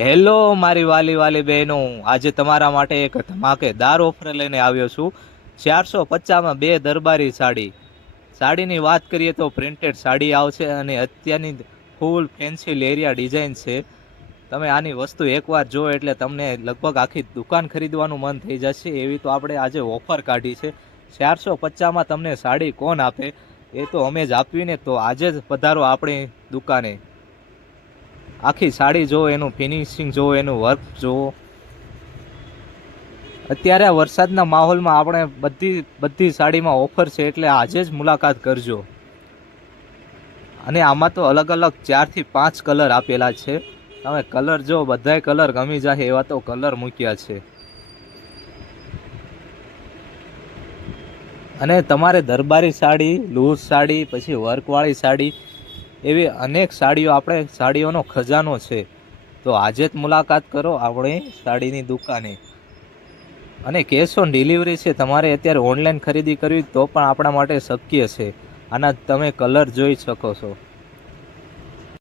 Hello મારી વાલી વાલી બહેનો, આજે તમારા માટે એક ધમાકેદાર ઓફર લઈને આવ્યો છું. ચારસો પચાસમાં બે દરબારી સાડી. સાડીની વાત કરીએ તો પ્રિન્ટેડ સાડી આવશે અને અત્યારની ફૂલ ફેન્સી લેરિયા ડિઝાઇન છે. તમે આની વસ્તુ એકવાર જો એટલે તમને લગભગ આખી દુકાન ખરીદવાનું મન થઈ જશે. એવી તો આપણે આજે ઓફર કાઢી છે. ચારસો પચાસમાં તમને સાડી કોણ આપે? એ તો અમે જ આપવીને તો આજે જ પધારો આપણી દુકાને. આખી સાડી જુઓ એનું ફિનિશિંગ જુઓ એનું વર્ક જુઓ અત્યારે વરસાદના માહોલમાં આપણે બધી બધી સાડીમાં ઓફર છે એટલે આજે જ મુલાકાત કરજો. અને આમાં તો અલગ અલગ ચારથી પાંચ કલર આપેલા છે. તમે કલર જો, બધાય કલર ગમી જાય એવા તો કલર મૂક્યા છે. અને તમારે દરબારી સાડી લૂઝ સાડી, પછી વર્કવાળી સાડી એવી અનેક સાડીઓ, આપણે સાડીઓનો ખજાનો છે. તો આજે જ મુલાકાત કરો આપણી સાડીની દુકાને. અને કેશ ઓન ડિલિવરી છે, તમારે અત્યારે ઓનલાઈન ખરીદી કરવી તો પણ આપણા માટે શક્ય છે. આના તમે કલર જોઈ શકો છો.